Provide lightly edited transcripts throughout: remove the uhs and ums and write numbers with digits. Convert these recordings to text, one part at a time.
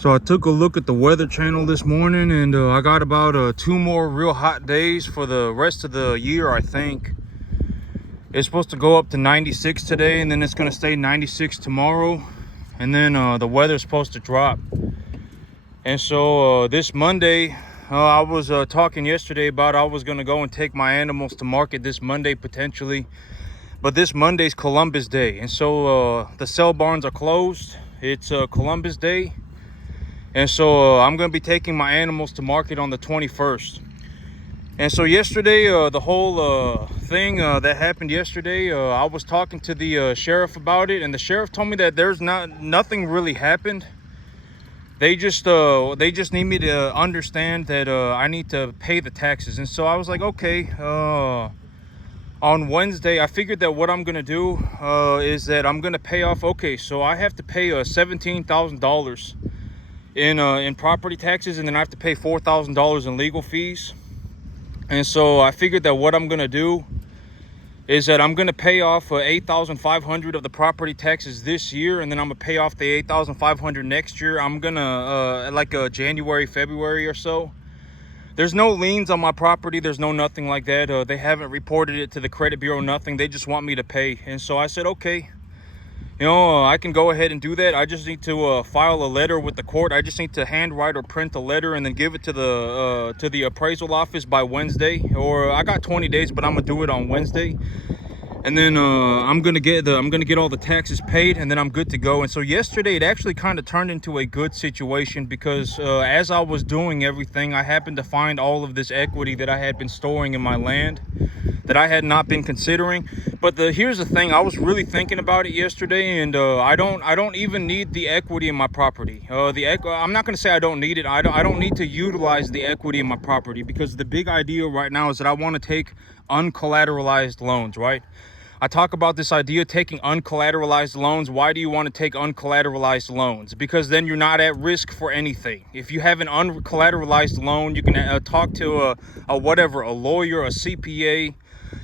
So I took a look at the Weather Channel this morning, and I got about 2 more real hot days for the rest of the year, I think. It's supposed to go up to 96 today, and then it's going to stay 96 tomorrow. And then the weather's supposed to drop. And so this Monday, I was talking yesterday about I was going to go and take my animals to market this Monday potentially. But this Monday's Columbus Day. And so the sale barns are closed. It's Columbus Day. And so I'm going to be taking my animals to market on the 21st. And so yesterday, the whole thing that happened yesterday, I was talking to the sheriff about it, and the sheriff told me that there's nothing really happened. They just need me to understand that I need to pay the taxes. And so I was like, okay. On Wednesday, I figured that what I'm going to do is that I'm going to pay off. Okay, so I have to pay $17,000 in property taxes, and then I have to pay $4,000 in legal fees. And so I figured that what I'm gonna do is that I'm gonna pay off $8,500 of the property taxes this year, and then I'm gonna pay off the $8,500 next year. I'm gonna like January, February or so. There's no liens on my property. There's no nothing like that. They haven't reported it to the credit bureau, nothing. They just want me to pay. And so I said, okay, you know, I can go ahead and do that. I just need to file a letter with the court. I just need to handwrite or print a letter and then give it to the appraisal office by Wednesday. Or I got 20 days, but I'm gonna do it on Wednesday. And then I'm gonna get all the taxes paid, and then I'm good to go. And so yesterday it actually kind of turned into a good situation because as I was doing everything, I happened to find all of this equity that I had been storing in my land that I had not been considering. But here's the thing, I was really thinking about it yesterday, and I don't even need the equity in my property. I'm not going to say I don't need it. I don't need to utilize the equity in my property, because the big idea right now is that I want to take uncollateralized loans, right? I talk about this idea, taking uncollateralized loans. Why do you want to take uncollateralized loans? Because then you're not at risk for anything. If you have an uncollateralized loan, you can talk to a lawyer, a CPA.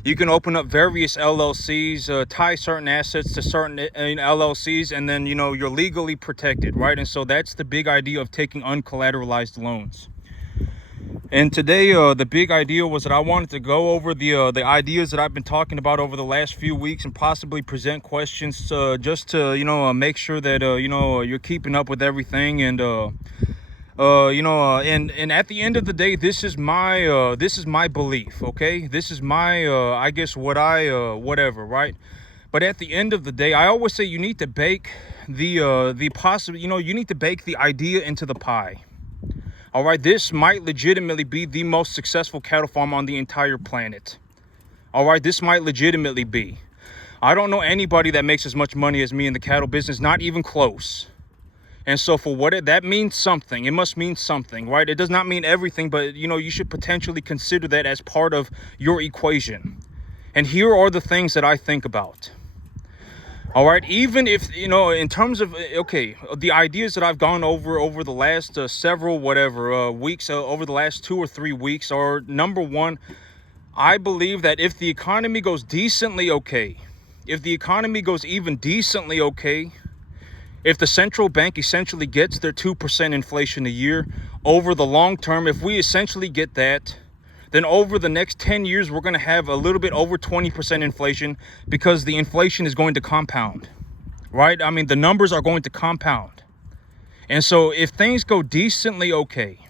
You can open up various LLCs, tie certain assets to certain LLCs, and then, you know, you're legally protected, right? And so that's the big idea of taking uncollateralized loans. And today, the big idea was that I wanted to go over the ideas that I've been talking about over the last few weeks, and possibly present questions just to, you know, make sure that, you know, you're keeping up with everything. And, you know, and at the end of the day, this is my belief, okay? This is my, I guess whatever, right? But at the end of the day, I always say you need to bake you need to bake the idea into the pie. All right, this might legitimately be the most successful cattle farm on the entire planet. All right, this might legitimately be. I don't know anybody that makes as much money as me in the cattle business, not even close. And so for that means something. It must mean something, right? It does not mean everything, but, you know, you should potentially consider that as part of your equation. And here are the things that I think about. All right, even if, you know, in terms of, okay, the ideas that I've gone over the last several weeks, over the last 2 or 3 weeks are, number one, I believe that if the economy goes decently okay, if the economy goes even decently okay, if the central bank essentially gets their 2% inflation a year over the long term, if we essentially get that, then over the next 10 years, we're going to have a little bit over 20% inflation, because the inflation is going to compound, right? I mean, the numbers are going to compound. And so if things go decently okay,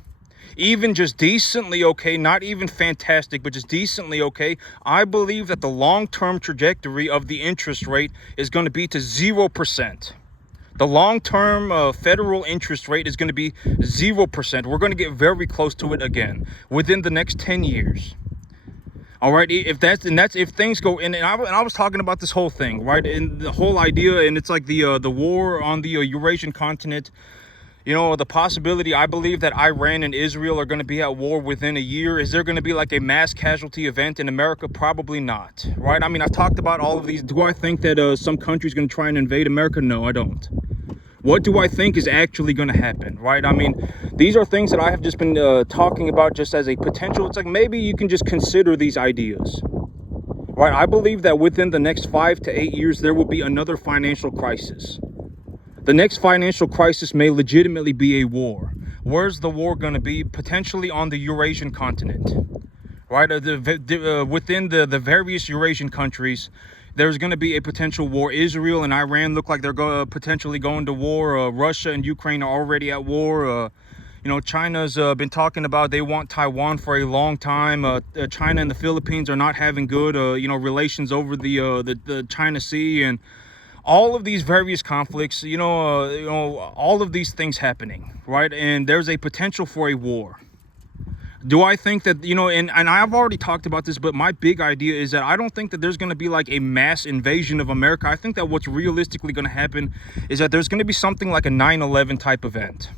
even just decently okay, not even fantastic, but just decently okay, I believe that the long-term trajectory of the interest rate is going to be to 0%. The long-term federal interest rate is going to be 0%. We're going to get very close to it again within the next 10 years. All right, if things go in, and I was talking about this whole thing, right, and the whole idea, and it's like the war on the Eurasian continent. You know, the possibility, I believe that Iran and Israel are going to be at war within a year. Is there going to be like a mass casualty event in America? Probably not, right? I mean, I've talked about all of these. Do I think that some country's going to try and invade America? No, I don't. What do I think is actually going to happen, right? I mean, these are things that I have just been talking about just as a potential. It's like, maybe you can just consider these ideas, right? I believe that within the next 5 to 8 years, there will be another financial crisis. The next financial crisis may legitimately be a war. Where's the war going to be? Potentially on the Eurasian continent, right? Within the various Eurasian countries, there's going to be a potential war. Israel and Iran look like they're potentially going to war. Russia and Ukraine are already at war. China's been talking about they want Taiwan for a long time. China and the Philippines are not having good, relations over the China Sea, and all of these various conflicts. All of these things happening, right? And there's a potential for a war. Do I think that, and I've already talked about this, but my big idea is that I don't think that there's going to be like a mass invasion of America. I think that what's realistically going to happen is that there's going to be something like a 9/11 type event.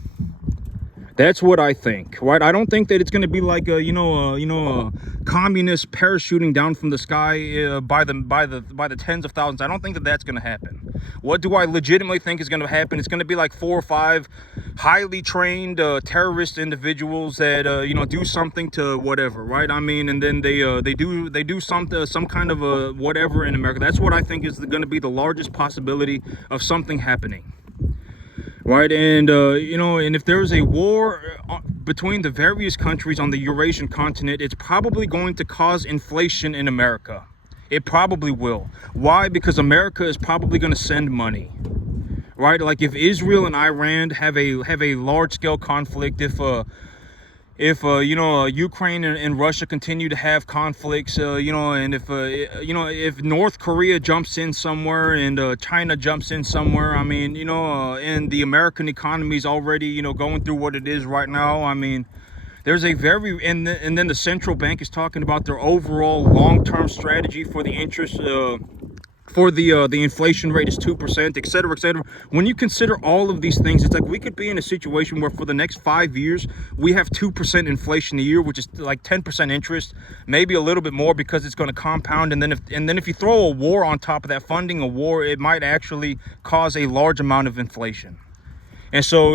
That's what I think, right? I don't think that it's going to be like a communist parachuting down from the sky by the tens of thousands. I don't think that that's going to happen. What do I legitimately think is going to happen? It's going to be like 4 or 5 highly trained terrorist individuals that do something to whatever, right? I mean, and then they do some kind of a whatever in America. That's what I think is going to be the largest possibility of something happening. Right, and and if there's a war between the various countries on the Eurasian continent, it's probably going to cause inflation in America. It probably will. Why? Because America is probably going to send money. Right, like if Israel and Iran have a large scale conflict, if Ukraine and Russia continue to have conflicts, and if North Korea jumps in somewhere and China jumps in somewhere, I mean, and the American economy is already, going through what it is right now. I mean, there's a and then the central bank is talking about their overall long-term strategy for the interest, for the inflation rate is 2%, et cetera, et cetera. When you consider all of these things, it's like we could be in a situation where for the next 5 years, we have 2% inflation a year, which is like 10% interest, maybe a little bit more because it's going to compound. And then if you throw a war on top of that, funding a war, it might actually cause a large amount of inflation. And so,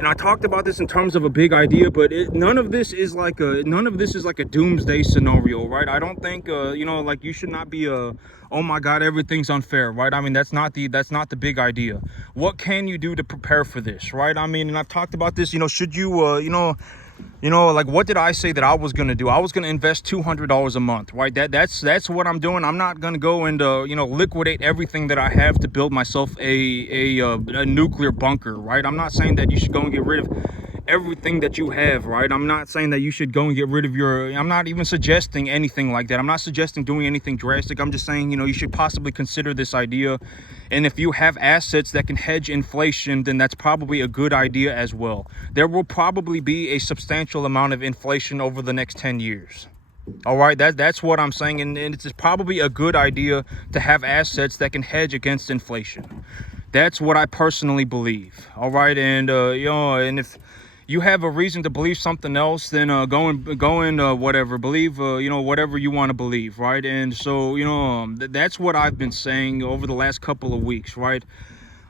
and I talked about this in terms of a big idea, but none of this is like a doomsday scenario, right? I don't think like you should not be oh my God, everything's unfair, right? I mean, that's not the big idea. What can you do to prepare for this, right? I mean, and I've talked about this. Should you like what did I say that I was gonna do? I was gonna invest $200 a month, right? That's what I'm doing. I'm not gonna go and liquidate everything that I have to build myself a nuclear bunker, right? I'm not saying that you should go and get rid of everything that you have, right? I'm not saying that you should go and get rid of I'm not even suggesting anything like that. I'm not suggesting doing anything drastic. I'm just saying, you should possibly consider this idea. And if you have assets that can hedge inflation, then that's probably a good idea as well. There will probably be a substantial amount of inflation over the next 10 years. All right, that's what I'm saying. And it's probably a good idea to have assets that can hedge against inflation. That's what I personally believe. All right. And, and if you have a reason to believe something else, then go and whatever, believe, whatever you want to believe, right? And so, that's what I've been saying over the last couple of weeks, right?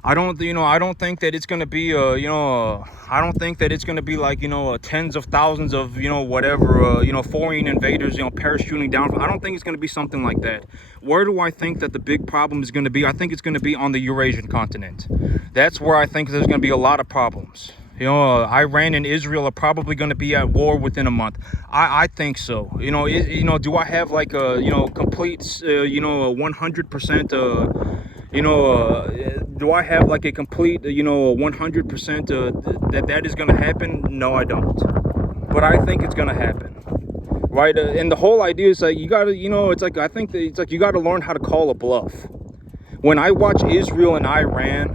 I don't think that it's going to be, I don't think that it's going to be like, tens of thousands of, whatever, foreign invaders, parachuting down. I don't think it's going to be something like that. Where do I think that the big problem is going to be? I think it's going to be on the Eurasian continent. That's where I think there's going to be a lot of problems. Iran and Israel are probably going to be at war within a month. I think so. Do I have like a, complete, 100%, do I have like a complete, 100% that is going to happen? No, I don't. But I think it's going to happen. Right. And the whole idea is like, you got to, it's like, I think that it's like, you got to learn how to call a bluff. When I watch Israel and Iran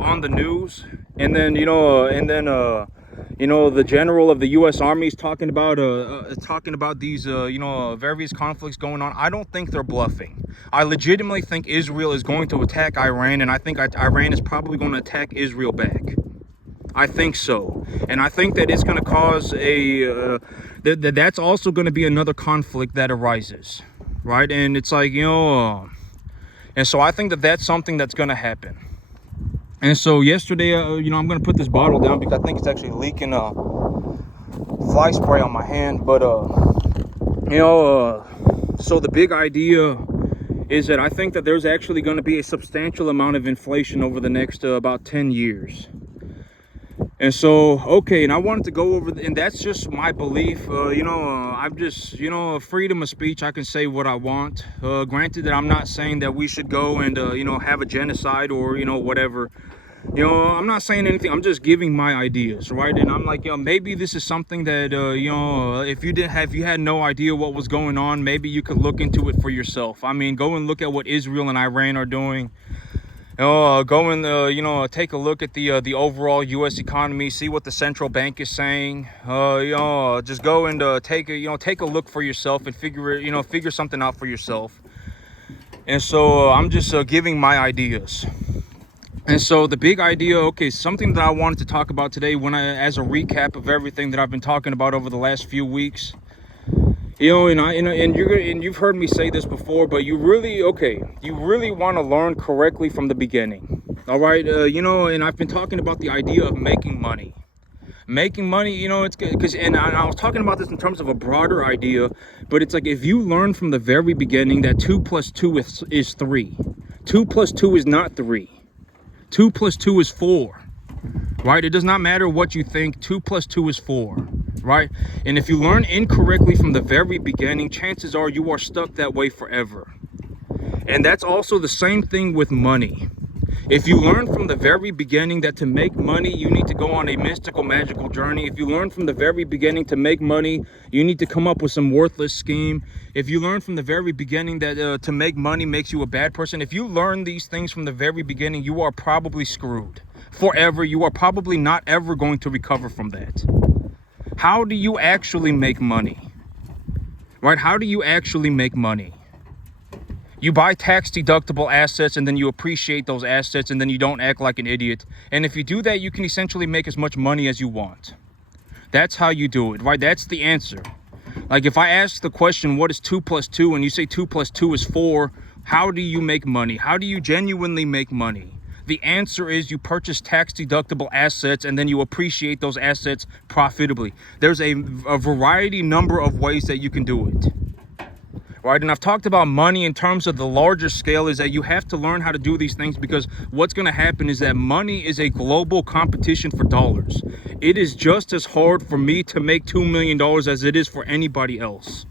on the news, and then the general of the U.S. Army is talking about these various conflicts going on, I don't think they're bluffing. I legitimately think Israel is going to attack Iran, and I think Iran is probably going to attack Israel back. I think so, and I think that it's going to cause that's also going to be another conflict that arises, right? And it's like and so I think that that's something that's going to happen. And so yesterday, I'm going to put this bottle down because I think it's actually leaking fly spray on my hand. But, so the big idea is that I think that there's actually going to be a substantial amount of inflation over the next about 10 years. And so, okay, and I wanted to go over, and that's just my belief. I'm just, freedom of speech. I can say what I want. Granted that I'm not saying that we should go and, have a genocide or, whatever. I'm not saying anything. I'm just giving my ideas, right? And I'm like, maybe this is something that, if you had no idea what was going on, maybe you could look into it for yourself. I mean, go and look at what Israel and Iran are doing. Go and take a look at the overall U.S. economy, see what the central bank is saying. Just go and take a look for yourself and figure something out for yourself. And so I'm just giving my ideas. And so the big idea, okay, something that I wanted to talk about today, as a recap of everything that I've been talking about over the last few weeks. And you've heard me say this before, but you really want to learn correctly from the beginning. All right, and I've been talking about the idea of making money. It's because, and I was talking about this in terms of a broader idea, but it's like, if you learn from the very beginning that 2 + 2 is 3, 2 + 2 is not 3, 2 + 2 is 4. Right? It does not matter what you think. 2 + 2 is 4. Right? And if you learn incorrectly from the very beginning, chances are you are stuck that way forever. And that's also the same thing with money. If you learn from the very beginning that to make money, you need to go on a mystical, magical journey. If you learn from the very beginning to make money, you need to come up with some worthless scheme. If you learn from the very beginning that to make money makes you a bad person, if you learn these things from the very beginning, you are probably screwed forever. You are probably not ever going to recover from that. How do you actually make money? Right? How do you actually make money? You buy tax deductible assets, and then you appreciate those assets, and then you don't act like an idiot. And if you do that, you can essentially make as much money as you want. That's how you do it, right? That's the answer. Like, if I ask the question, what is 2 + 2? And you say 2 + 2 is 4, how do you make money? How do you genuinely make money? The answer is you purchase tax deductible assets, and then you appreciate those assets profitably. There's a variety number of ways that you can do it. Right? And I've talked about money in terms of the larger scale, is that you have to learn how to do these things, because what's going to happen is that money is a global competition for dollars. It is just as hard for me to make $2 million as it is for anybody else.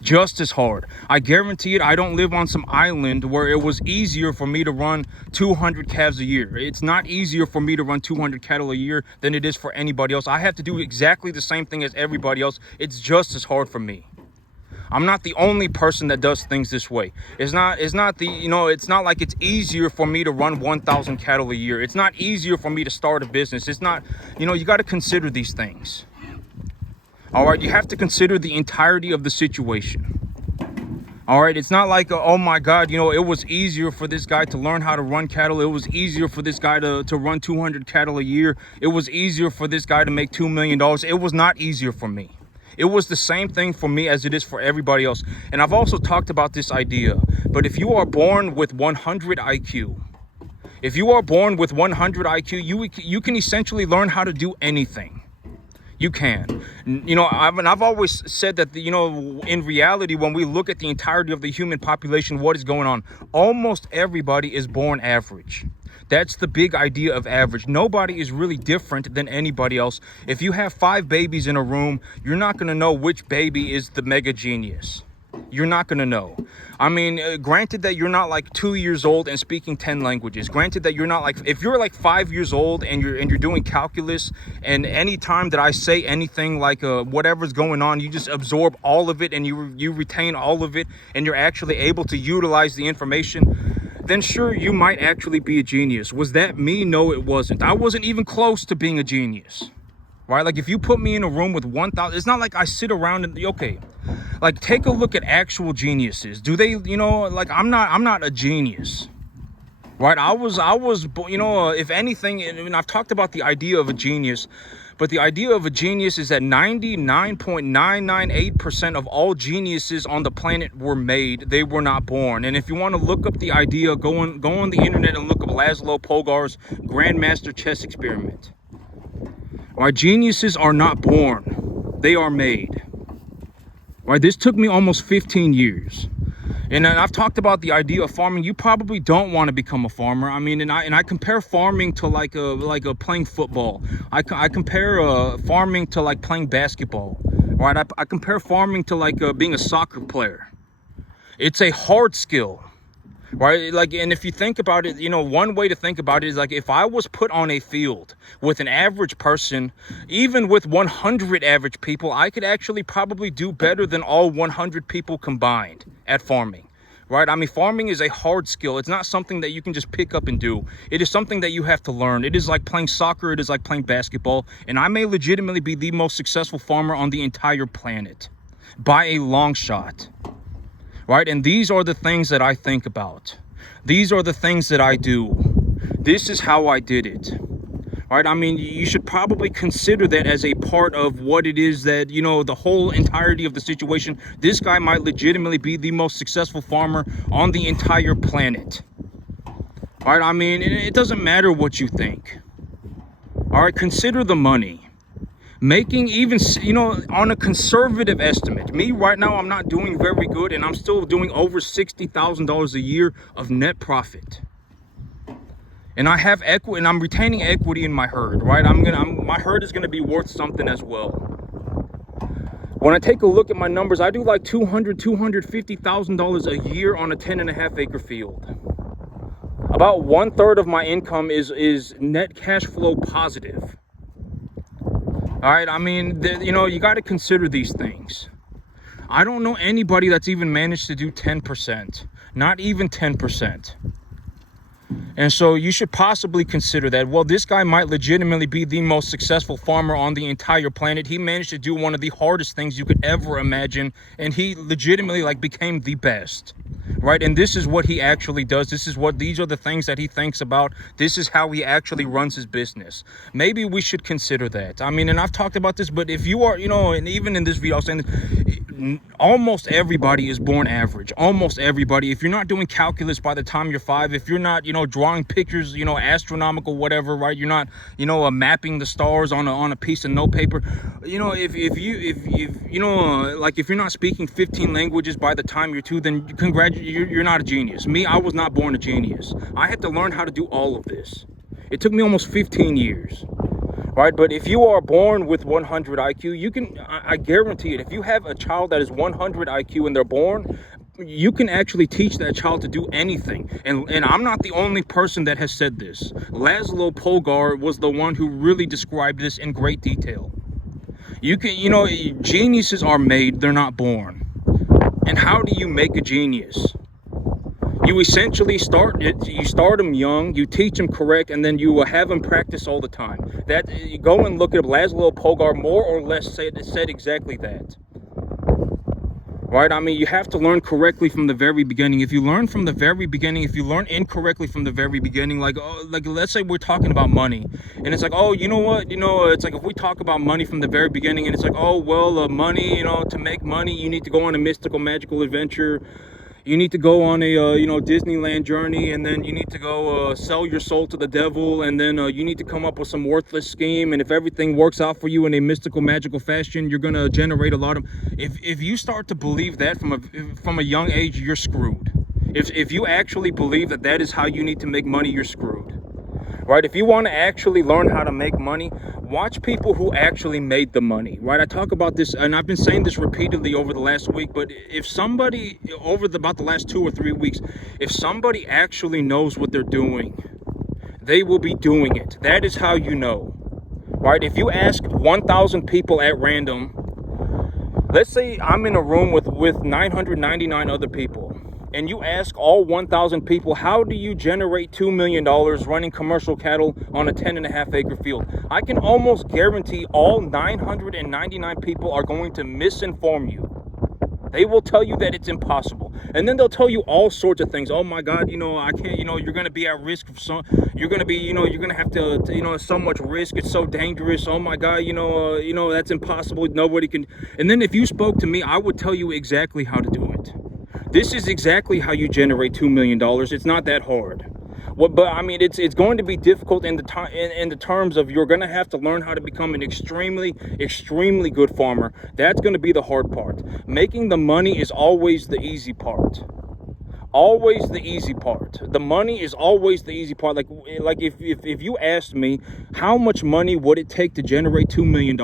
Just as hard. I guarantee it. I don't live on some island where it was easier for me to run 200 calves a year. It's not easier for me to run 200 cattle a year than it is for anybody else. I have to do exactly the same thing as everybody else. It's just as hard for me. I'm not the only person that does things this way. It's not like it's easier for me to run 1,000 cattle a year. It's not easier for me to start a business. It's not, you got to consider these things. All right, you have to consider the entirety of the situation. All right, it's not like, oh my God, it was easier for this guy to learn how to run cattle. It was easier for this guy to run 200 cattle a year. It was easier for this guy to make $2 million. It was not easier for me. It was the same thing for me as it is for everybody else. And I've also talked about this idea. But if you are born with 100 IQ, if you are born with 100 IQ, you can essentially learn how to do anything. You can. I've always said that, in reality, when we look at the entirety of the human population, what is going on? Almost everybody is born average. That's the big idea of average. Nobody is really different than anybody else. If you have 5 babies in a room, you're not going to know which baby is the mega genius. You're not going to know. I mean, granted that you're not like 2 years old and speaking 10 languages. Granted that you're not like, if you're like 5 years old and you're doing calculus, and any time that I say anything like whatever's going on, you just absorb all of it and you retain all of it, and you're actually able to utilize the information, then sure, you might actually be a genius. Was that me? No, it wasn't. I wasn't even close to being a genius. Right? Like, if you put me in a room with 1,000, it's not like I sit around and, okay, like, take a look at actual geniuses. Do they, like, I'm not a genius. Right? I was, if anything, and I've talked about the idea of a genius, but the idea of a genius is that 99.998% of all geniuses on the planet were made. They were not born. And if you want to look up the idea, go on the internet and look up Laszlo Pogar's Grandmaster Chess Experiment. Right? Geniuses are not born. They are made. Right? This took me almost 15 years. And I've talked about the idea of farming. You probably don't want to become a farmer. I mean, and I compare farming to like a playing football. I compare farming to like playing basketball, right? I compare farming to like being a soccer player. It's a hard skill, right? Like, and if you think about it, one way to think about it is like, if I was put on a field with an average person, even with 100 average people, I could actually probably do better than all 100 people combined at farming, right? I mean, farming is a hard skill. It's not something that you can just pick up and do. It is something that you have to learn. It is like playing soccer. It is like playing basketball. And I may legitimately be the most successful farmer on the entire planet by a long shot. Right? And these are the things that I think about. These are the things that I do. This is how I did it. Right? I mean, you should probably consider that as a part of what it is that, the whole entirety of the situation. This guy might legitimately be the most successful farmer on the entire planet. Right? I mean, it doesn't matter what you think. All right, consider the money. Making even, on a conservative estimate, me right now, I'm not doing very good, and I'm still doing over $60,000 a year of net profit. And I have equity, and I'm retaining equity in my herd, right? My herd is gonna be worth something as well. When I take a look at my numbers, I do like $250,000 a year on a 10.5 acre field. About 1/3 of my income is net cash flow positive. All right, I mean, you got to consider these things. I don't know anybody that's even managed to do 10%, not even 10%. And so you should possibly consider that. Well, this guy might legitimately be the most successful farmer on the entire planet. He managed to do one of the hardest things you could ever imagine, and he legitimately became the best. Right? And this is what he actually does. These are the things that he thinks about. This is how he actually runs his business. Maybe we should consider that. I mean, and I've talked about this, but if you are, and even in this video, I was saying this, almost everybody is born average. Almost everybody. If you're not doing calculus by the time you're 5, if you're not, drawing pictures, astronomical, whatever, right? You're not, mapping the stars on a piece of note paper. If you're not speaking 15 languages by the time you're 2, then you're not a genius. Me, I was not born a genius. I had to learn how to do all of this. It took me almost 15 years. Right? But if you are born with 100 IQ, I guarantee it. If you have a child that is 100 IQ and they're born, you can actually teach that child to do anything. And I'm not the only person that has said this. Laszlo Polgar was the one who really described this in great detail. Geniuses are made, they're not born. And how do you make a genius? You essentially start them young, you teach them correct, and then you will have them practice all the time. You go and look at Laszlo Polgar, more or less said exactly that. Right? I mean, you have to learn correctly from the very beginning. If you learn from the very beginning, if you learn incorrectly from the very beginning, like let's say we're talking about money, and it's like, oh, you know what? It's like if we talk about money from the very beginning, and it's like, oh, well, money, to make money, you need to go on a mystical, magical adventure. You need to go on a, Disneyland journey, and then you need to go sell your soul to the devil, and then you need to come up with some worthless scheme, and if everything works out for you in a mystical, magical fashion, you're going to generate a lot of... If you start to believe that from a young age, you're screwed. If you actually believe that is how you need to make money, you're screwed. Right? If you want to actually learn how to make money, watch people who actually made the money, right? I talk about this, and I've been saying this repeatedly over the last week, but if somebody, about the last 2 or 3 weeks, if somebody actually knows what they're doing, they will be doing it. That is how you know, right? If you ask 1,000 people at random, let's say I'm in a room with 999 other people, and you ask all 1,000 people, how do you generate $2 million running commercial cattle on a 10.5 acre field? I can almost guarantee all 999 people are going to misinform you. They will tell you that it's impossible. And then they'll tell you all sorts of things. Oh my God, I can't, you're going to be at risk of you're going to be, you're going to have to, so much risk. It's so dangerous. Oh my God, that's impossible. Nobody can. And then if you spoke to me, I would tell you exactly how to do it. This is exactly how you generate $2 million. It's not that hard. But I mean, it's going to be difficult in the terms of you're going to have to learn how to become an extremely, extremely good farmer. That's going to be the hard part. Making the money is always the easy part. always the easy part. The money is always the easy part. Like if you asked me how much money would it take to generate $2 million,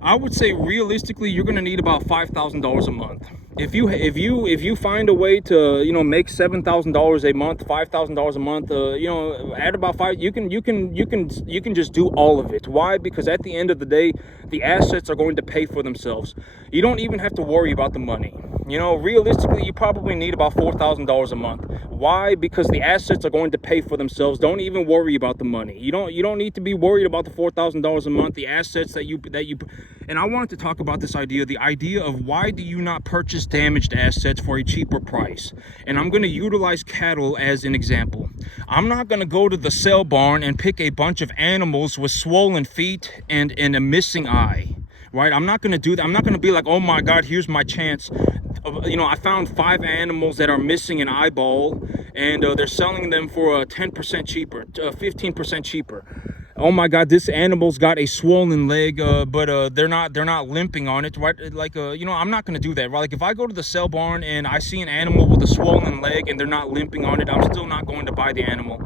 I would say realistically you're gonna need about $5,000 a month. If you find a way to make $7,000 a month, $5,000 a month, add about five, you can just do all of it. Why? Because at the end of the day, the assets are going to pay for themselves. You don't even have to worry about the money. Realistically, you probably need about $4,000 a month. Why? Because the assets are going to pay for themselves. Don't even worry about the money. You don't need to be worried about the $4,000 a month. The assets that you and I wanted to talk about this idea, the idea of why do you not purchase damaged assets for a cheaper price? And I'm going to utilize cattle as an example. I'm not going to go to the sale barn and pick a bunch of animals with swollen feet and a missing eye. Right? I'm not going to do that. I'm not going to be like, oh my God, here's my chance. I found 5 animals that are missing an eyeball, and they're selling them for 10% cheaper, 15% cheaper. Oh my God, this animal's got a swollen leg, but they're not limping on it, right? I'm not gonna do that, right? Like if I go to the sale barn and I see an animal with a swollen leg and they're not limping on it, I'm still not going to buy the animal.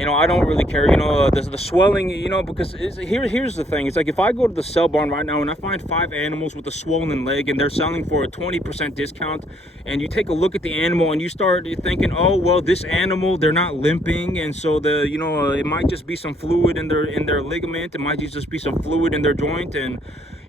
I don't really care, the swelling, because here's the thing. It's like if I go to the sale barn right now and I find 5 animals with a swollen leg and they're selling for a 20% discount, and you take a look at the animal and you start thinking, oh, well, this animal, they're not limping, and so it might just be some fluid in their ligament, it might just be some fluid in their joint, and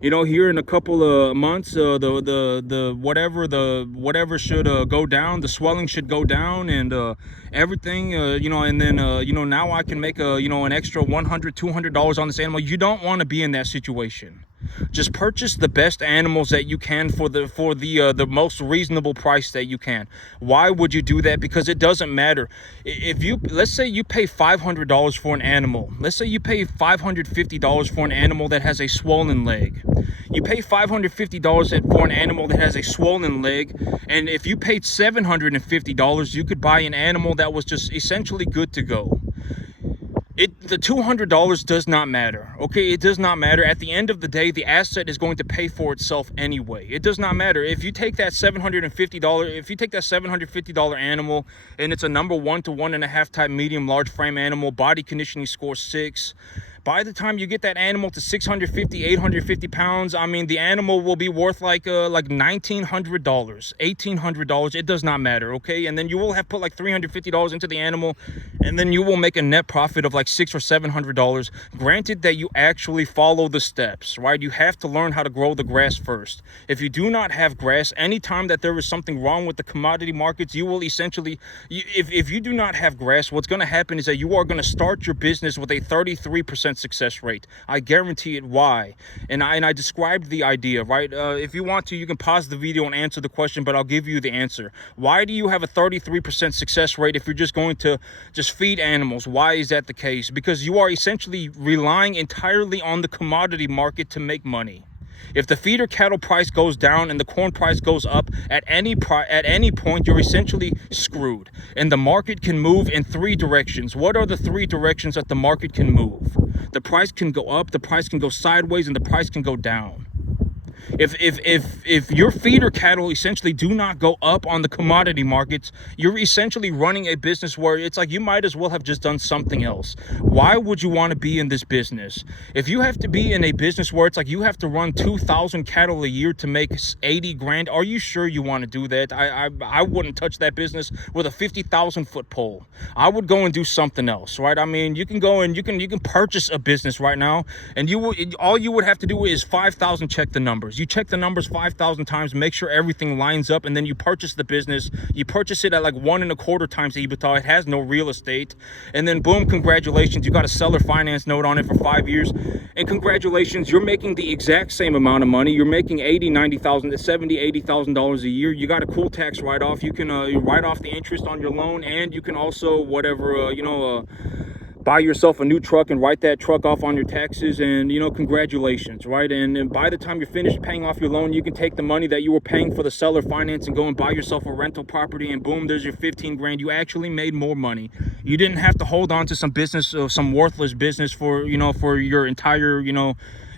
here in a couple of months, the whatever should go down, the swelling should go down, and everything, and then now I can make an extra $100, $200 on this animal. You don't want to be in that situation. Just purchase the best animals that you can for the most reasonable price that you can. Why would you do that? Because it doesn't matter. Let's say you pay $500 for an animal. Let's say you pay $550 for an animal that has a swollen leg. You pay $550 for an animal that has a swollen leg, and if you paid $750, you could buy an animal that was just essentially good to go. The $200 does not matter, okay? It does not matter. At the end of the day, the asset is going to pay for itself anyway. It does not matter. If you take that $750 animal and it's a number 1 to 1.5 type medium large frame animal, body conditioning score 6, by the time you get that animal to 650, 850 pounds, I mean, the animal will be worth like $1,900, $1,800. It does not matter, okay? And then you will have put like $350 into the animal, and then you will make a net profit of like $600 or $700. Granted that you actually follow the steps, right? You have to learn how to grow the grass first. If you do not have grass, anytime that there is something wrong with the commodity markets, you will essentially, if you do not have grass, what's going to happen is that you are going to start your business with a 33% success rate. I guarantee it. Why? And I described the idea, right? If you want to, you can pause the video and answer the question, but I'll give you the answer. Why do you have a 33% success rate if you're just going to just feed animals? Why is that the case? Because you are essentially relying entirely on the commodity market to make money. If the feeder cattle price goes down and the corn price goes up at any point, you're essentially screwed. And the market can move in 3 directions. What are the 3 directions that the market can move? The price can go up, the price can go sideways, and the price can go down. If your feeder cattle essentially do not go up on the commodity markets, you're essentially running a business where it's like you might as well have just done something else. Why would you want to be in this business? If you have to be in a business where it's like you have to run 2,000 cattle a year to make 80 grand, are you sure you want to do that? I wouldn't touch that business with a 50,000 foot pole. I would go and do something else, right? I mean, you can go and you can purchase a business right now, and all you would have to do is 5,000 check the numbers. You check the numbers 5,000 times, make sure everything lines up, and then you purchase the business. You purchase it at like 1.25 times EBITDA. It has no real estate, and then boom, congratulations, you got a seller finance note on it for 5 years, and congratulations, you're making the exact same amount of money. You're making $80,000, $90,000, $70,000, $80,000 a year. You got a cool tax write-off. You can write off the interest on your loan, and you can also buy yourself a new truck and write that truck off on your taxes, and congratulations, right? And by the time you're finished paying off your loan, you can take the money that you were paying for the seller finance and go and buy yourself a rental property, and boom, there's your 15 grand. You actually made more money. You didn't have to hold on to some business, some worthless business for your entire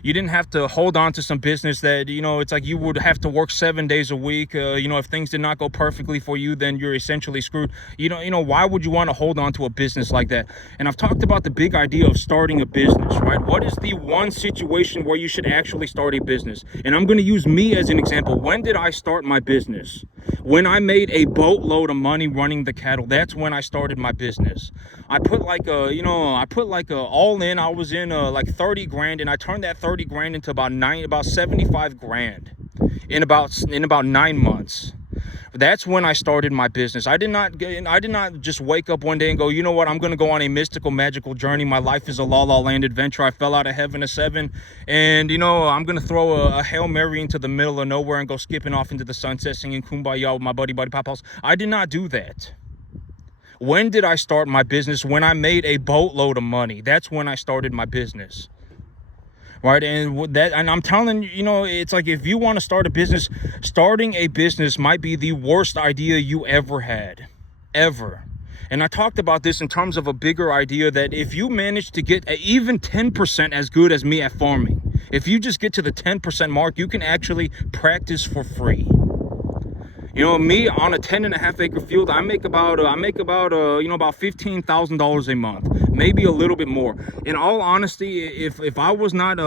You didn't have to hold on to some business that, it's like you would have to work 7 days a week. If things did not go perfectly for you, then you're essentially screwed. Why would you want to hold on to a business like that? And I've talked about the big idea of starting a business, right? What is the one situation where you should actually start a business? And I'm going to use me as an example. When did I start my business? When I made a boatload of money running the cattle. That's when I started my business. I put like all in. I was in like 30 grand, and I turned that 30 grand into about 75 grand in about 9 months. That's when I started my business. I did not just wake up one day and go, you know what, I'm going to go on a mystical, magical journey. My life is a La La Land adventure. I fell out of heaven to seven, and I'm going to throw a Hail Mary into the middle of nowhere and go skipping off into the sunset singing Kumbaya with my buddy Pop House. I did not do that. When did I start my business? When I made a boatload of money. That's when I started my business. Right, and I'm telling you, it's like if you want to start a business, starting a business might be the worst idea you ever had, ever. And I talked about this in terms of a bigger idea, that if you manage to get even 10% as good as me at farming, if you just get to the 10% mark, you can actually practice for free. Me on a 10.5 acre field, I make about $15,000 a month, maybe a little bit more. In all honesty, if I was not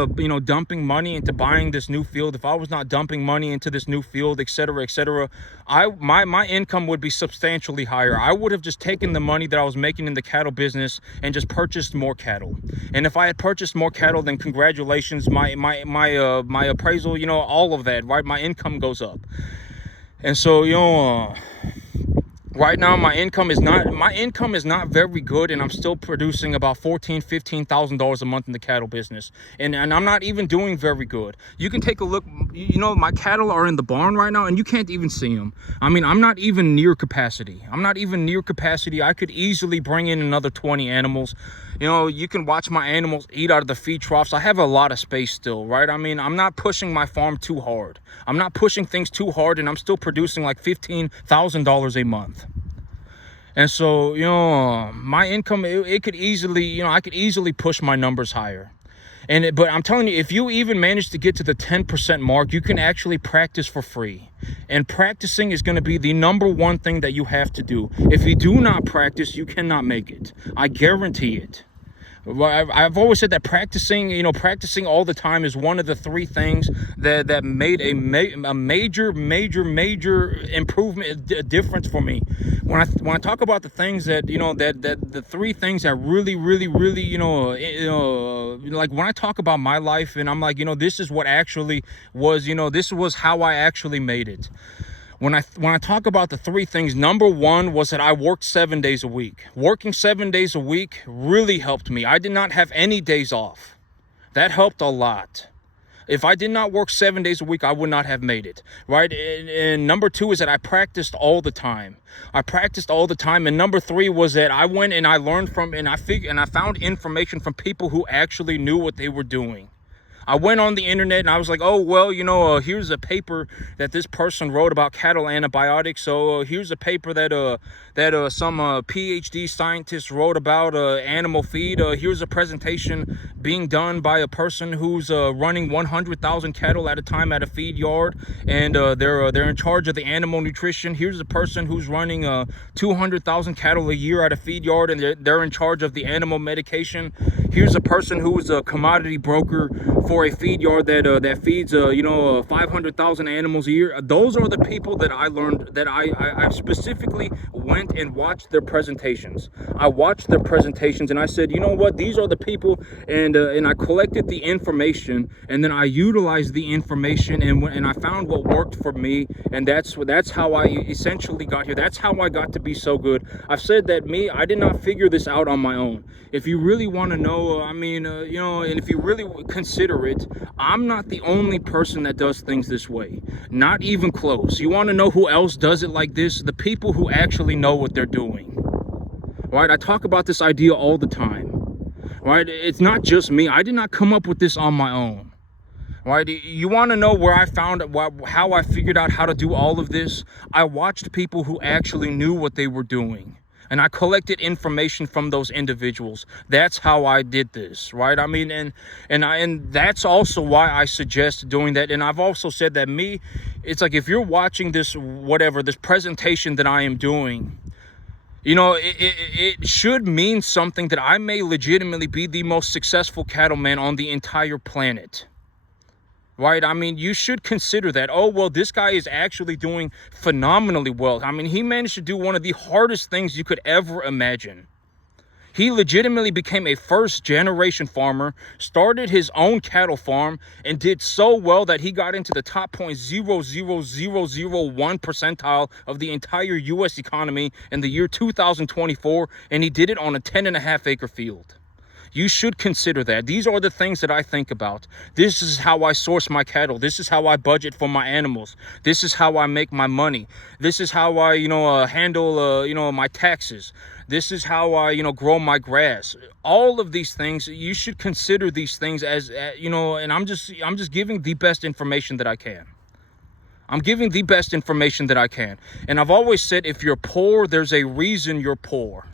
dumping money into buying this new field, if I was not dumping money into this new field, etc., my income would be substantially higher. I would have just taken the money that I was making in the cattle business and just purchased more cattle. And if I had purchased more cattle, then congratulations, my appraisal, all of that, right? My income goes up. And so, right now my income is not very good, and I'm still producing about $14,000-$15,000 a month in the cattle business, and I'm not even doing very good. You can take a look. My cattle are in the barn right now, and you can't even see them. I mean, I'm not even near capacity. I could easily bring in another 20 animals. You can watch my animals eat out of the feed troughs. I have a lot of space still, right? I mean, I'm not pushing my farm too hard. I'm not pushing things too hard, and I'm still producing like $15,000 a month. And so, my income, it could easily, I could easily push my numbers higher. But I'm telling you, if you even manage to get to the 10% mark, you can actually practice for free. And practicing is going to be the number one thing that you have to do. If you do not practice, you cannot make it. I guarantee it. I've always said that practicing all the time is one of the three things that made a major improvement, a difference for me. When I talk about the things that the three things that really like when I talk about my life, and I'm like, this is what actually was, this was how I actually made it. When I talk about the three things, number one was that I worked 7 days a week. Working 7 days a week really helped me. I did not have any days off. That helped a lot. If I did not work 7 days a week, I would not have made it, right? And number two is that I practiced all the time. And number three was that I went and I learned from, and I found information from people who actually knew what they were doing. I went on the internet and I was like, oh, well, here's a paper that this person wrote about cattle antibiotics. So here's a paper that some PhD scientist wrote about animal feed. Here's a presentation being done by a person who's running 100,000 cattle at a time at a feed yard, and they're in charge of the animal nutrition. Here's a person who's running 200,000 cattle a year at a feed yard, and they're in charge of the animal medication. Here's a person who's a commodity broker for a feed yard that feeds 500,000 animals a year. Those are the people that I learned, that I specifically went and watched their presentations. I watched their presentations and I said, you know what, these are the people, and I collected the information, and then I utilized the information, and I found what worked for me, and that's how I essentially got here. That's how I got to be so good. I've said that I did not figure this out on my own. If you really want to know, and if you really consider it, I'm not the only person that does things this way. Not even close. You want to know who else does it like this? The people who actually know what they're doing. Right? I talk about this idea all the time. Right? It's not just me. I did not come up with this on my own. Right? You want to know where I found how I figured out how to do all of this? I watched people who actually knew what they were doing. and I collected information from those individuals. That's how I did this, right? I mean, and that's also why I suggest doing that. And I've also said that it's like, if you're watching this, whatever, this presentation that I am doing, you know, it should mean something that I may legitimately be the most successful cattleman on the entire planet. Right? I mean, you should consider that. Oh, well, this guy is actually doing phenomenally well. I mean, he managed to do one of the hardest things you could ever imagine. He legitimately became a first-generation farmer, started his own cattle farm, and did so well that he got into the top 0.00001 percentile of the entire U.S. economy in the year 2024, and he did it on a 10.5-acre field. You should consider that. These are the things that I think about. This is how I source my cattle. This is how I budget for my animals. This is how I make my money. This is how I, handle, my taxes. This is how I, grow my grass. All of these things, you should consider these things as, and I'm just giving the best information that I can. I'm giving the best information that I can. And I've always said, if you're poor, there's a reason you're poor.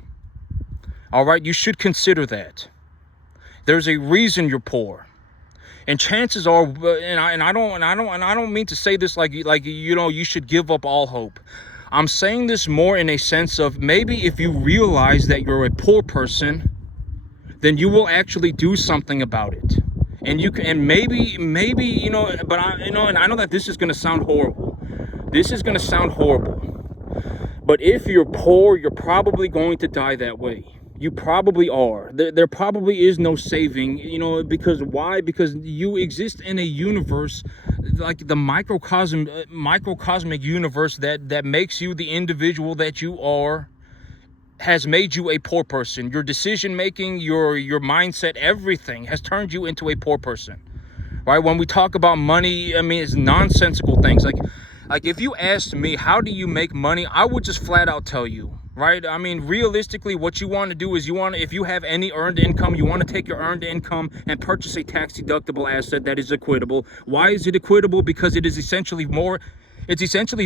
All right, you should consider that. There's a reason you're poor, and chances are, and I don't mean to say this like you should give up all hope. I'm saying this more in a sense of, maybe if you realize that you're a poor person, then you will actually do something about it, and you can, and maybe but and I know that this is going to sound horrible. This is going to sound horrible, but if you're poor, you're probably going to die that way. You probably are. There probably is no saving, because why? Because you exist in a universe, like the microcosmic universe that makes you the individual that you are, has made you a poor person. Your decision making, your mindset, everything has turned you into a poor person. Right? When we talk about money, I mean, it's nonsensical things. Like if you asked me, how do you make money? I would just flat out tell you. Right? I mean, realistically, what you want to do is if you have any earned income, you want to take your earned income and purchase a tax deductible asset that is equitable. Why is it equitable? Because it is essentially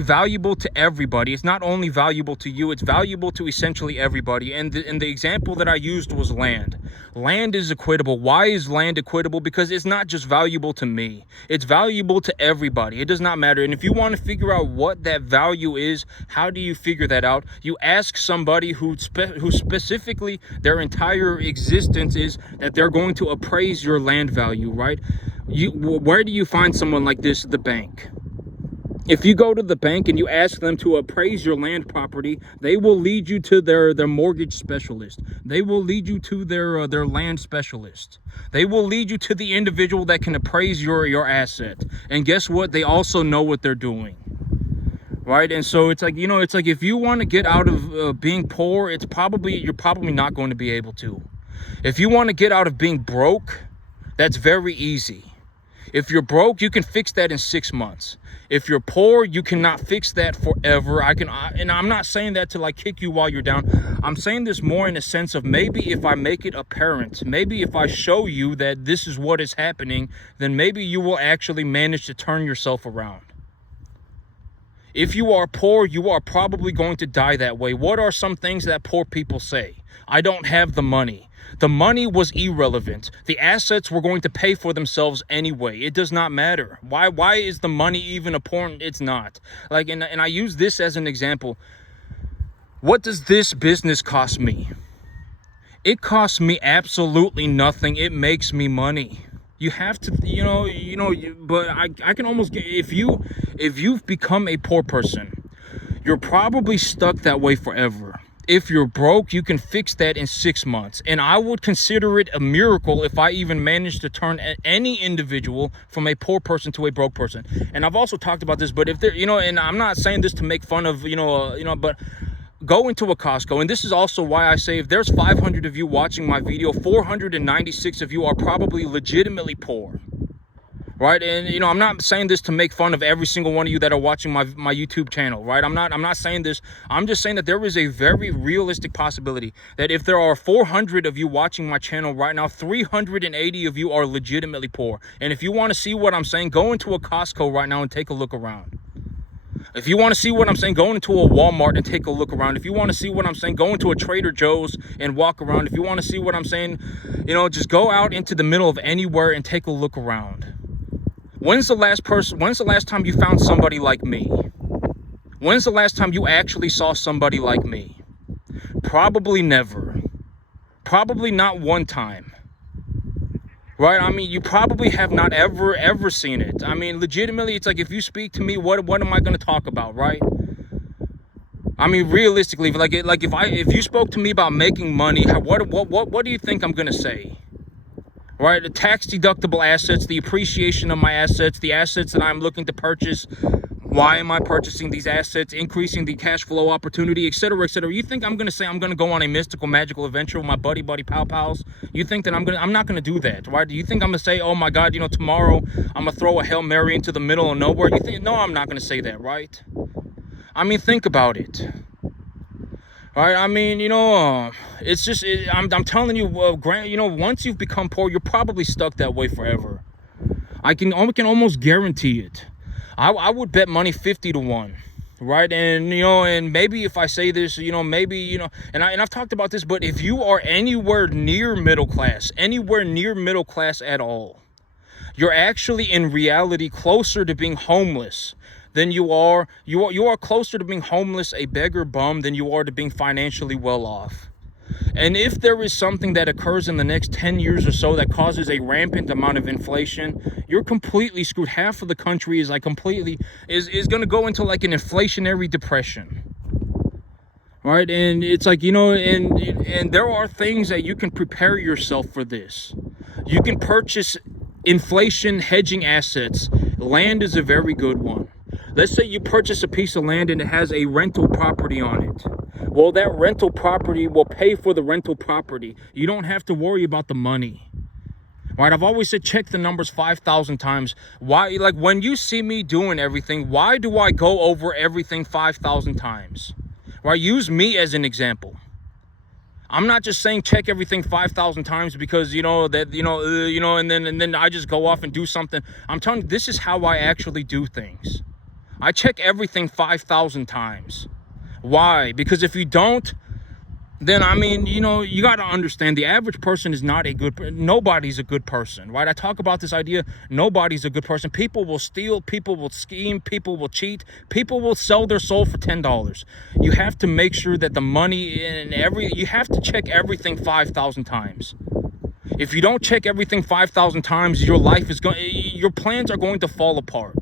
valuable to everybody. It's not only valuable to you, it's valuable to essentially everybody. And the example that I used was land. Land is equitable. Why is land equitable? Because it's not just valuable to me. It's valuable to everybody. It does not matter. And if you want to figure out what that value is, how do you figure that out? You ask somebody who specifically their entire existence is that they're going to appraise your land value, right? Where do you find someone like this? The bank. If you go to the bank and you ask them to appraise your land property, they will lead you to their mortgage specialist. They will lead you to their land specialist. They will lead you to the individual that can appraise your asset. And guess what? They also know what they're doing. Right? And so it's like, if you want to get out of being poor, you're probably not going to be able to. If you want to get out of being broke, that's very easy. If you're broke, you can fix that in 6 months. If you're poor, you cannot fix that forever. And I'm not saying that to kick you while you're down. I'm saying this more in a sense of, maybe if I make it apparent, maybe if I show you that this is what is happening, then maybe you will actually manage to turn yourself around. If you are poor, you are probably going to die that way. What are some things that poor people say? I don't have the money. The money was irrelevant. The assets were going to pay for themselves anyway. It does not matter. Why is the money even important? It's not. And I use this as an example. What does this business cost me? It costs me absolutely nothing. It makes me money. You have to, but I can almost get, if you've become a poor person, you're probably stuck that way forever. If you're broke, you can fix that in 6 months. And I would consider it a miracle if I even managed to turn any individual from a poor person to a broke person. And I've also talked about this, but if there, and I'm not saying this to make fun of, but go into a Costco. And this is also why I say, if there's 500 of you watching my video, 496 of you are probably legitimately poor. Right? And I'm not saying this to make fun of every single one of you that are watching my YouTube channel, right? I'm not saying this. I'm just saying that there is a very realistic possibility that if there are 400 of you watching my channel right now, 380 of you are legitimately poor. And if you want to see what I'm saying, go into a Costco right now and take a look around. If you want to see what I'm saying, go into a Walmart and take a look around. If you want to see what I'm saying, go into a Trader Joe's and walk around. If you want to see what I'm saying, just go out into the middle of anywhere and take a look around. When's the last time you found somebody like me? When's the last time you actually saw somebody like me? Probably never. Probably not one time. Right? I mean, you probably have not ever seen it. I mean, legitimately, it's like, if you speak to me, what am I going to talk about, right? I mean, realistically, if you spoke to me about making money, what do you think I'm going to say? Right? The tax deductible assets, the appreciation of my assets, the assets that I'm looking to purchase. Why am I purchasing these assets? Increasing the cash flow opportunity, etc., etc. You think I'm going to say I'm going to go on a mystical, magical adventure with my buddy pals? You think that I'm not going to do that, right? Do you think I'm going to say, oh my God, tomorrow I'm going to throw a Hail Mary into the middle of nowhere? You think, no, I'm not going to say that, right? I mean, think about it. Right? I mean, it's just, I'm telling you, once you've become poor, you're probably stuck that way forever. I can almost guarantee it. I would bet money 50-1, right? And and maybe if I say this, maybe and I've talked about this, but if you are anywhere near middle class at all, you're actually in reality closer to being homeless than you are closer to being homeless, a beggar, bum, than you are to being financially well off. And if there is something that occurs in the next 10 years or so that causes a rampant amount of inflation, you're completely screwed. Half of the country is is going to go into like an inflationary depression. Right? And it's like, and there are things that you can prepare yourself for this. You can purchase inflation hedging assets. Land is a very good one. Let's say you purchase a piece of land and it has a rental property on it. Well, that rental property will pay for the rental property. You don't have to worry about the money. Right? I've always said check the numbers 5,000 times. Why? Like, when you see me doing everything, why do I go over everything 5,000 times? Right? Use me as an example. I'm not just saying check everything 5,000 times because and then I just go off and do something. I'm telling you, this is how I actually do things. I check everything 5,000 times. Why? Because if you don't, then I mean, you got to understand the average person is not nobody's a good person, right? I talk about this idea, nobody's a good person. People will steal, people will scheme, people will cheat, people will sell their soul for $10. You have to make sure that the money you have to check everything 5,000 times. If you don't check everything 5,000 times, your plans are going to fall apart.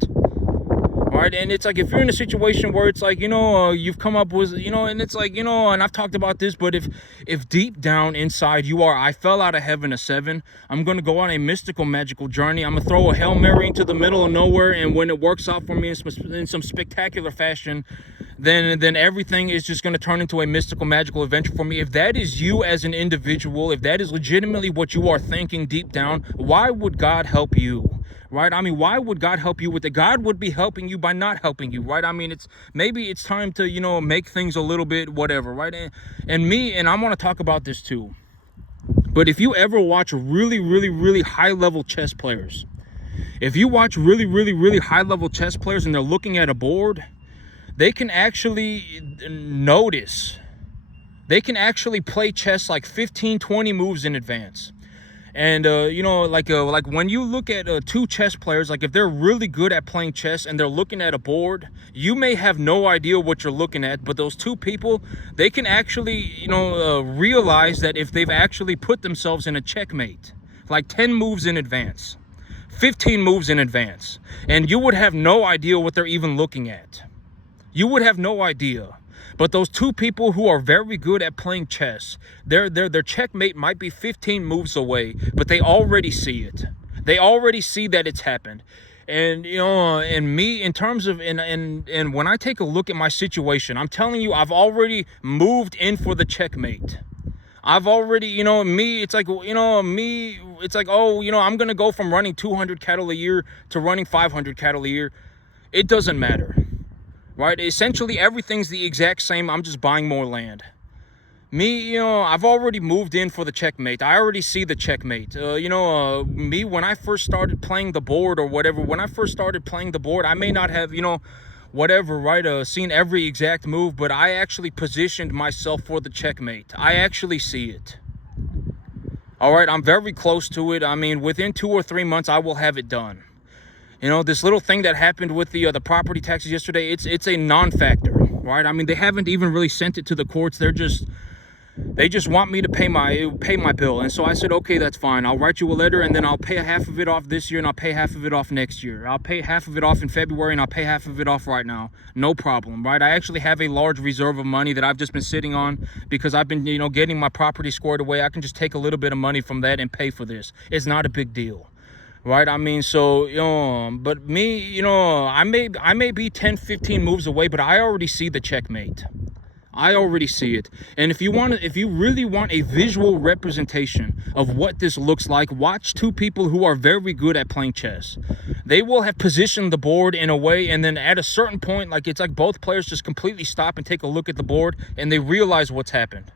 Right? And it's like, if you're in a situation where it's like, you've come up with, and it's like, and I've talked about this, but if deep down inside you are, I fell out of heaven a 7, I'm going to go on a mystical, magical journey. I'm going to throw a Hail Mary into the middle of nowhere. And when it works out for me in some spectacular fashion, then everything is just going to turn into a mystical, magical adventure for me. If that is you as an individual, if that is legitimately what you are thinking deep down, why would God help you? Right? I mean, why would God help you with it? God would be helping you by not helping you, right? I mean, maybe it's time to, make things a little bit whatever, right? And I want to talk about this too. But if you ever watch really, really, really high level chess players, if you watch really, really, really high level chess players and they're looking at a board, they can actually play chess like 15, 20 moves in advance. And, like when you look at two chess players, like if they're really good at playing chess and they're looking at a board, you may have no idea what you're looking at, but those two people, they can actually, realize that if they've actually put themselves in a checkmate, like 10 moves in advance, 15 moves in advance, and you would have no idea what they're even looking at. You would have no idea. But those two people who are very good at playing chess, their checkmate might be 15 moves away, but they already see it. They already see that it's happened. And, and me, in terms of, and when I take a look at my situation, I'm telling you, I've already moved in for the checkmate. I've already, it's like, I'm going to go from running 200 cattle a year to running 500 cattle a year. It doesn't matter. Right? Essentially, everything's the exact same. I'm just buying more land. Me, I've already moved in for the checkmate. I already see the checkmate. Me, when I first started playing the board or whatever, I may not have, whatever, right? Seen every exact move, but I actually positioned myself for the checkmate. I actually see it. All right, I'm very close to it. I mean, within 2 or 3 months, I will have it done. You know, this little thing that happened with the property taxes yesterday, it's a non-factor, right? I mean, they haven't even really sent it to the courts. They just want me to pay my bill. And so I said, okay, that's fine. I'll write you a letter, and then I'll pay half of it off this year, and I'll pay half of it off next year. I'll pay half of it off in February, and I'll pay half of it off right now. No problem, right? I actually have a large reserve of money that I've just been sitting on because I've been, you know, getting my property squared away. I can just take a little bit of money from that and pay for this. It's not a big deal. Right, I mean, so, you know, but me, you know, I may be 10, 15 moves away, but I already see the checkmate. I already see it. And if you really want a visual representation of what this looks like, watch two people who are very good at playing chess. They will have positioned the board in a way, and then at a certain point, like, it's like both players just completely stop and take a look at the board, and they realize what's happened.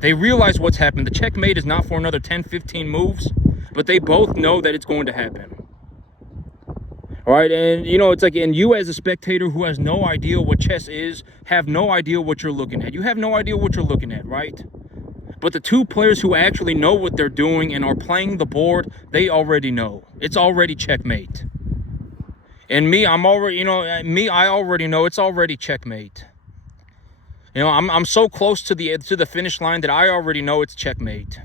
They realize what's happened. The checkmate is not for another 10, 15 moves, but they both know that it's going to happen. All right, and you know, it's like, and you as a spectator who has no idea what chess is, have no idea what you're looking at. You have no idea what you're looking at, right? But the two players who actually know what they're doing and are playing the board, they already know. It's already checkmate. And me, I'm already, you know, I already know it's already checkmate. You know, I'm so close to the finish line that I already know it's checkmate.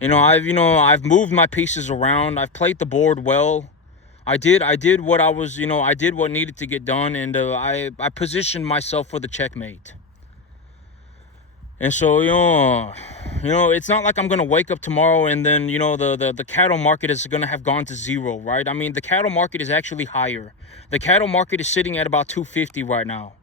You know, I've moved my pieces around. I've played the board well. I did what I was, you know, I did what needed to get done, and I positioned myself for the checkmate. And so, you know, it's not like I'm gonna wake up tomorrow and then, you know, the cattle market is gonna have gone to zero, right? I mean, the cattle market is actually higher. The cattle market is sitting at about 250 right now.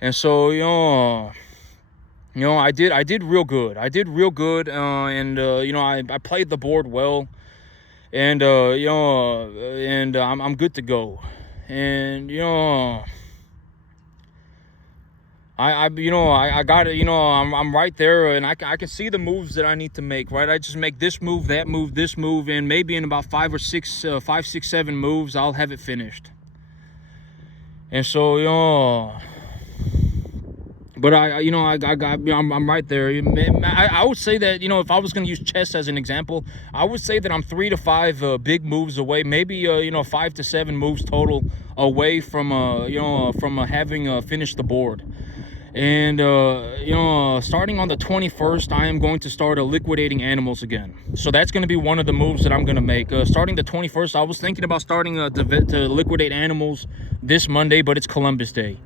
And so, you know, I did real good. I did real good, and you know, I played the board well. And you know, and I'm good to go. And you know, I got it. You know, I'm right there, and I can see the moves that I need to make. Right, I just make this move, that move, this move, and maybe in about 5, 6, 7 moves, I'll have it finished. And so, you know, but I'm right there. I would say that, you know, if I was going to use chess as an example, I would say that I'm 3 to 5 big moves away, maybe you know, 5 to 7 moves total away from having finished the board. And you know, starting on the 21st, I am going to start liquidating animals again. So that's going to be one of the moves that I'm going to make. Starting the 21st, I was thinking about starting to liquidate animals this Monday, but it's Columbus Day.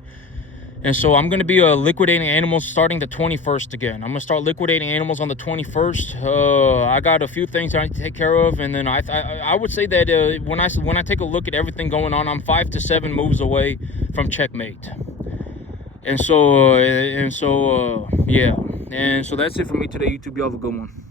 And so I'm going to be liquidating animals starting the 21st again. I'm going to start liquidating animals on the 21st. I got a few things I need to take care of. And then I would say that when I take a look at everything going on, I'm 5 to 7 moves away from checkmate. And so, yeah. And so that's it for me today, YouTube. Y'all have a good one.